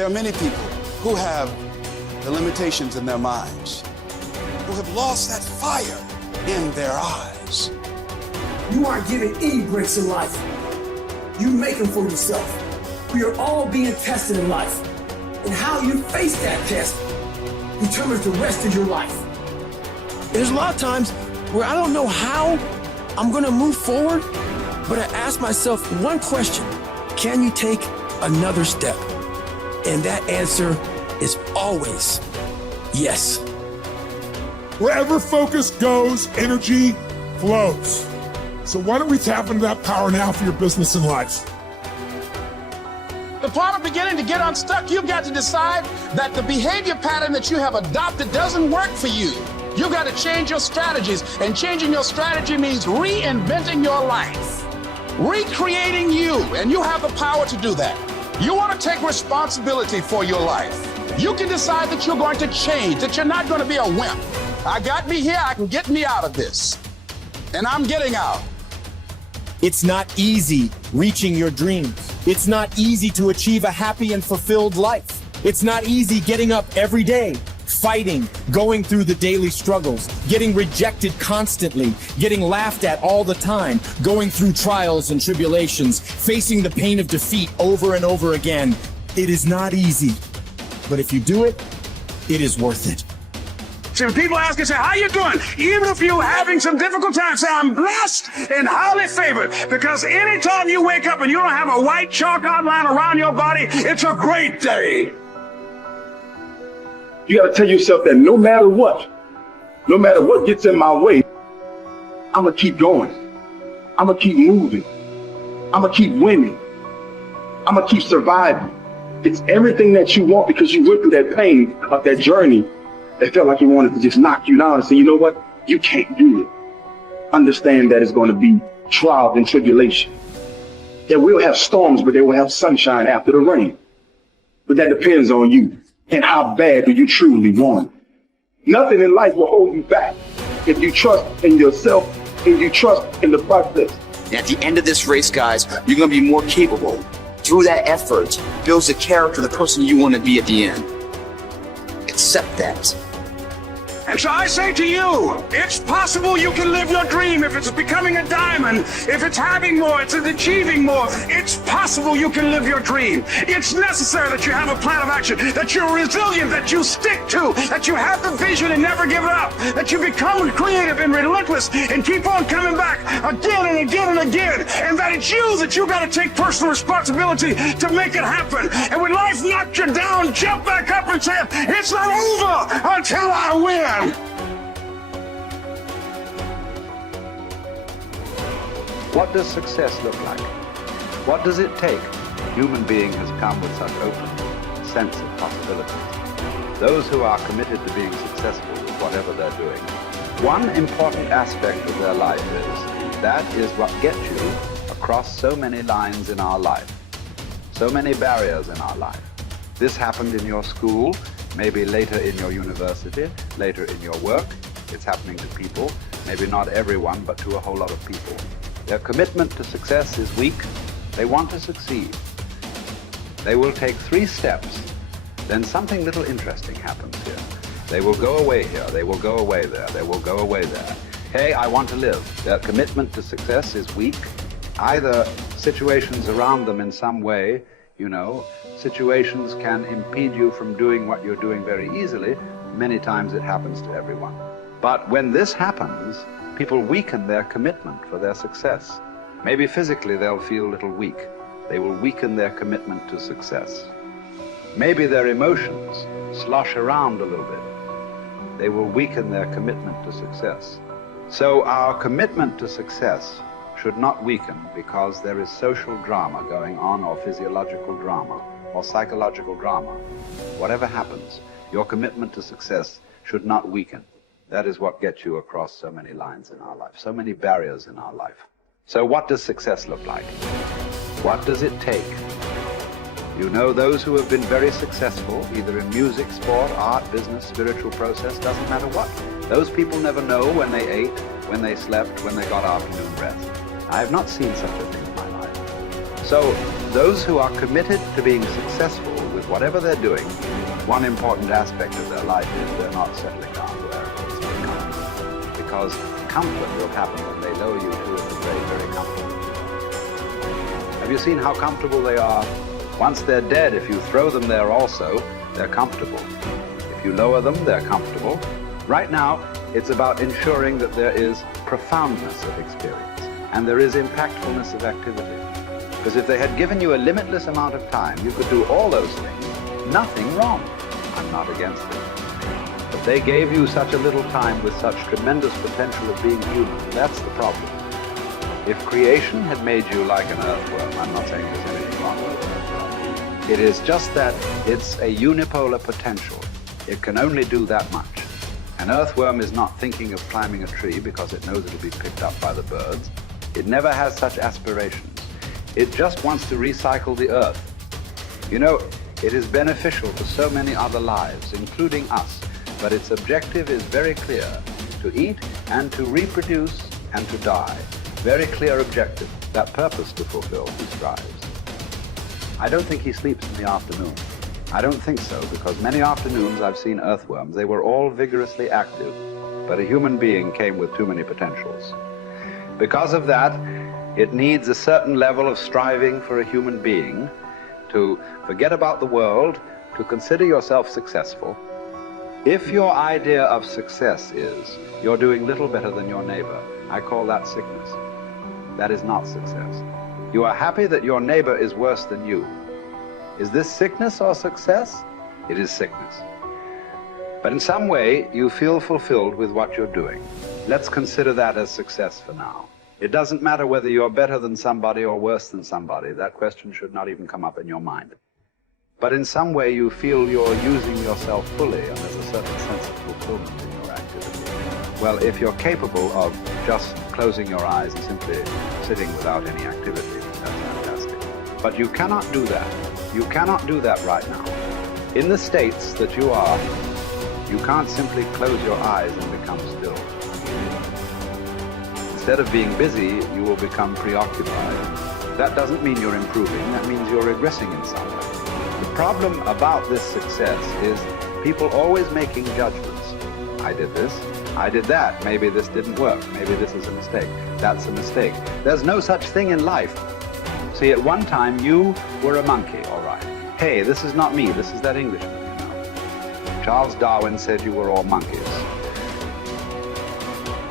There are many people who have the limitations in their minds, who have lost that fire in their eyes. You aren't given any breaks in life. You make them for yourself. We are all being tested in life. And how you face that test determines the rest of your life. There's a lot of times where I don't know how I'm gonna move forward, but I ask myself one question: can you take another step? And that answer is always yes. Wherever focus goes, energy flows. So why don't we tap into that power now for your business and life? The part of beginning to get unstuck, you've got to decide that the behavior pattern that you have adopted doesn't work for you. You've got to change your strategies, and changing your strategy means reinventing your life, recreating you, and you have the power to do that. You want to take responsibility for your life. You can decide that you're going to change, that you're not going to be a wimp. I got me here, I can get me out of this, and I'm getting out. It's not easy reaching your dreams. It's not easy to achieve a happy and fulfilled life. It's not easy getting up every day, fighting, going through the daily struggles, getting rejected constantly, getting laughed at all the time, going through trials and tribulations, facing the pain of defeat over and over again. It is not easy, but if you do it, it is worth it. See, when people ask you, say, how you doing? Even if you're having some difficult times, say, I'm blessed and highly favored. Because anytime you wake up and you don't have a white chalk outline around your body, it's a great day. You got to tell yourself that no matter what gets in my way, I'm going to keep going. I'm going to keep moving. I'm going to keep winning. I'm going to keep surviving. It's everything that you want, because you went through that pain of that journey. It felt like he wanted to just knock you down and say, you know what? You can't do it. Understand that it's going to be trials and tribulation. That we'll have storms, but they will have sunshine after the rain. But that depends on you and how bad do you truly want it. Nothing in life will hold you back if you trust in yourself and you trust in the process. And at the end of this race, guys, you're going to be more capable. Through that effort, builds the character, the person you want to be at the end. Accept that. And so I say to you, it's possible you can live your dream. If it's becoming a diamond, if it's having more, it's achieving more, it's possible you can live your dream. It's necessary that you have a plan of action, that you're resilient, that you stick to, that you have the vision and never give it up, that you become creative and relentless and keep on coming back again and again and again, and that it's you that you got to take personal responsibility to make it happen. And when life knocks you down, jump back up and say, it's not over until I win. What does success look like? What does it take? A human being has come with such open sense of possibilities. Those who are committed to being successful with whatever they're doing, one important aspect of their life is, that is what gets you across so many lines in our life, so many barriers in our life. This happened in your school, maybe later in your university, later in your work. It's happening to people, maybe not everyone, but to a whole lot of people. Their commitment to success is weak. They want to succeed. They will take 3 steps. Then something little interesting happens here. They will go away here. They will go away there. They will go away there. Hey, I want to live. Their commitment to success is weak. Either situations around them in some way, situations can impede you from doing what you're doing very easily. Many times it happens to everyone. But when this happens, people weaken their commitment for their success. Maybe physically they'll feel a little weak. They will weaken their commitment to success. Maybe their emotions slosh around a little bit. They will weaken their commitment to success. So our commitment to success should not weaken because there is social drama going on, or physiological drama, or psychological drama. Whatever happens, your commitment to success should not weaken. That is what gets you across so many lines in our life, so many barriers in our life. So what does success look like? What does it take? Those who have been very successful, either in music, sport, art, business, spiritual process, doesn't matter what. Those people never know when they ate, when they slept, when they got afternoon rest. I have not seen such a thing in my life. So those who are committed to being successful with whatever they're doing, one important aspect of their life is they're not settling down where it's very comfortable. Because comfort will happen when they lower you to it very, very comfortable. Have you seen how comfortable they are? Once they're dead, if you throw them there also, they're comfortable. If you lower them, they're comfortable. Right now, it's about ensuring that there is profoundness of experience and there is impactfulness of activity. Because if they had given you a limitless amount of time, you could do all those things, nothing wrong. I'm not against it. But they gave you such a little time with such tremendous potential of being human. That's the problem. If creation had made you like an earthworm, I'm not saying there's anything wrong with it. It is just that it's a unipolar potential. It can only do that much. An earthworm is not thinking of climbing a tree because it knows it'll be picked up by the birds. It never has such aspirations. It just wants to recycle the earth. You know, it is beneficial to so many other lives, including us, but its objective is very clear: to eat and to reproduce and to die. Very clear objective, that purpose to fulfill he strives. I don't think he sleeps in the afternoon. I don't think so, because many afternoons I've seen earthworms. They were all vigorously active, but a human being came with too many potentials. Because of that, it needs a certain level of striving for a human being to forget about the world, to consider yourself successful. If your idea of success is you're doing little better than your neighbor, I call that sickness. That is not success. You are happy that your neighbor is worse than you. Is this sickness or success? It is sickness. But in some way, you feel fulfilled with what you're doing. Let's consider that as success for now. It doesn't matter whether you're better than somebody or worse than somebody. That question should not even come up in your mind. But in some way, you feel you're using yourself fully, and there's a certain sense of fulfillment in your activity. Well, if you're capable of just closing your eyes and simply sitting without any activity, that's fantastic. But you cannot do that. You cannot do that right now. In the states that you are, you can't simply close your eyes and become still. Instead of being busy, you will become preoccupied. That doesn't mean you're improving, that means you're regressing in some way. The problem about this success is people always making judgments. I did this, I did that, maybe this didn't work, maybe this is a mistake, that's a mistake. There's no such thing in life. See, at one time you were a monkey, all right. Hey, this is not me, this is that Englishman, you know. Charles Darwin said you were all monkeys.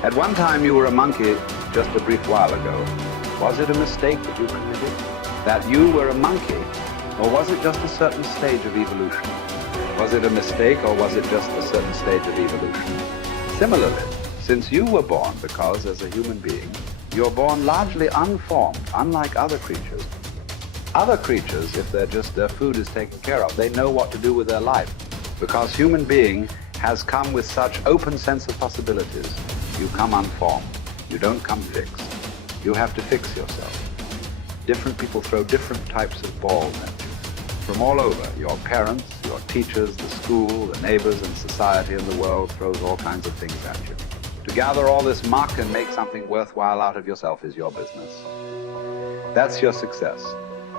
At one time you were a monkey just a brief while ago. Was it a mistake that you committed? That you were a monkey? Or was it just a certain stage of evolution? Was it a mistake or was it just a certain stage of evolution? Similarly, since you were born, because as a human being, you're born largely unformed, unlike other creatures. Other creatures, if their food is taken care of, they know what to do with their life. Because human being has come with such open sense of possibilities. You come unformed. You don't come fixed. You have to fix yourself. Different people throw different types of balls at you. From all over, your parents, your teachers, the school, the neighbors and society and the world throws all kinds of things at you. To gather all this muck and make something worthwhile out of yourself is your business. That's your success.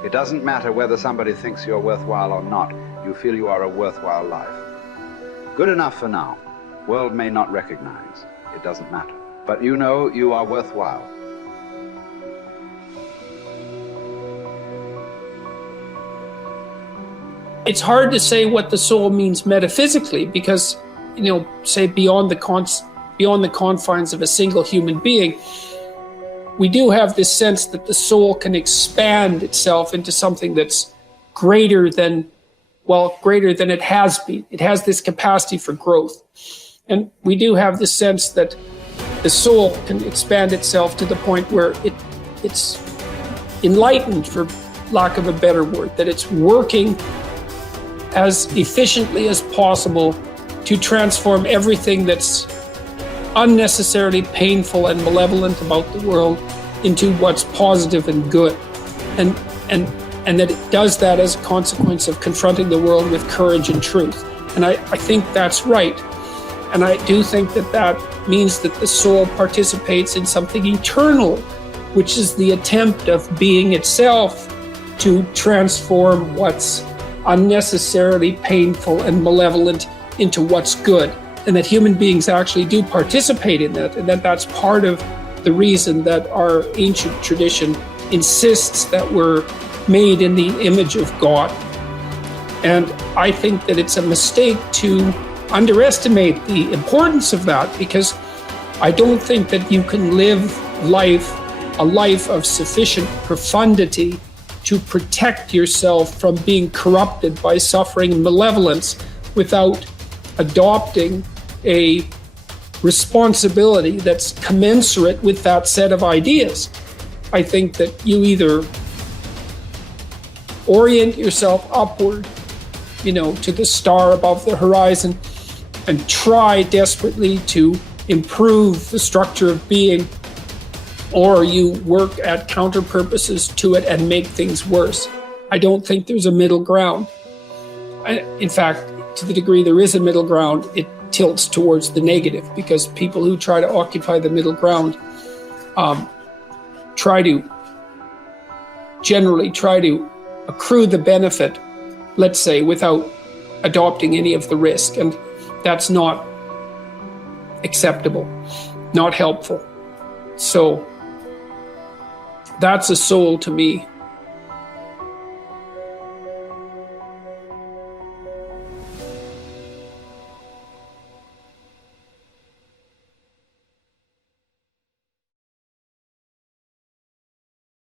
It doesn't matter whether somebody thinks you're worthwhile or not. You feel you are a worthwhile life. Good enough for now. World may not recognize. It doesn't matter. But you know you are worthwhile. It's hard to say what the soul means metaphysically because, say beyond the confines of a single human being, we do have this sense that the soul can expand itself into something that's greater than it has been. It has this capacity for growth. And we do have the sense that the soul can expand itself to the point where it's enlightened, for lack of a better word, that it's working as efficiently as possible to transform everything that's unnecessarily painful and malevolent about the world into what's positive and good. And that it does that as a consequence of confronting the world with courage and truth. And I think that's right. And I do think that means that the soul participates in something eternal, which is the attempt of being itself to transform what's unnecessarily painful and malevolent into what's good, and that human beings actually do participate in that, and that that's part of the reason that our ancient tradition insists that we're made in the image of God. And I think that it's a mistake to underestimate the importance of that, because I don't think that you can live a life of sufficient profundity to protect yourself from being corrupted by suffering and malevolence without adopting a responsibility that's commensurate with that set of ideas. I think that you either orient yourself upward, to the star above the horizon, and try desperately to improve the structure of being, or you work at counter purposes to it and make things worse. I don't think there's a middle ground. In fact, to the degree there is a middle ground, it tilts towards the negative, because people who try to occupy the middle ground generally try to accrue the benefit, let's say, without adopting any of the risk. And that's not acceptable, not helpful. So that's a soul to me.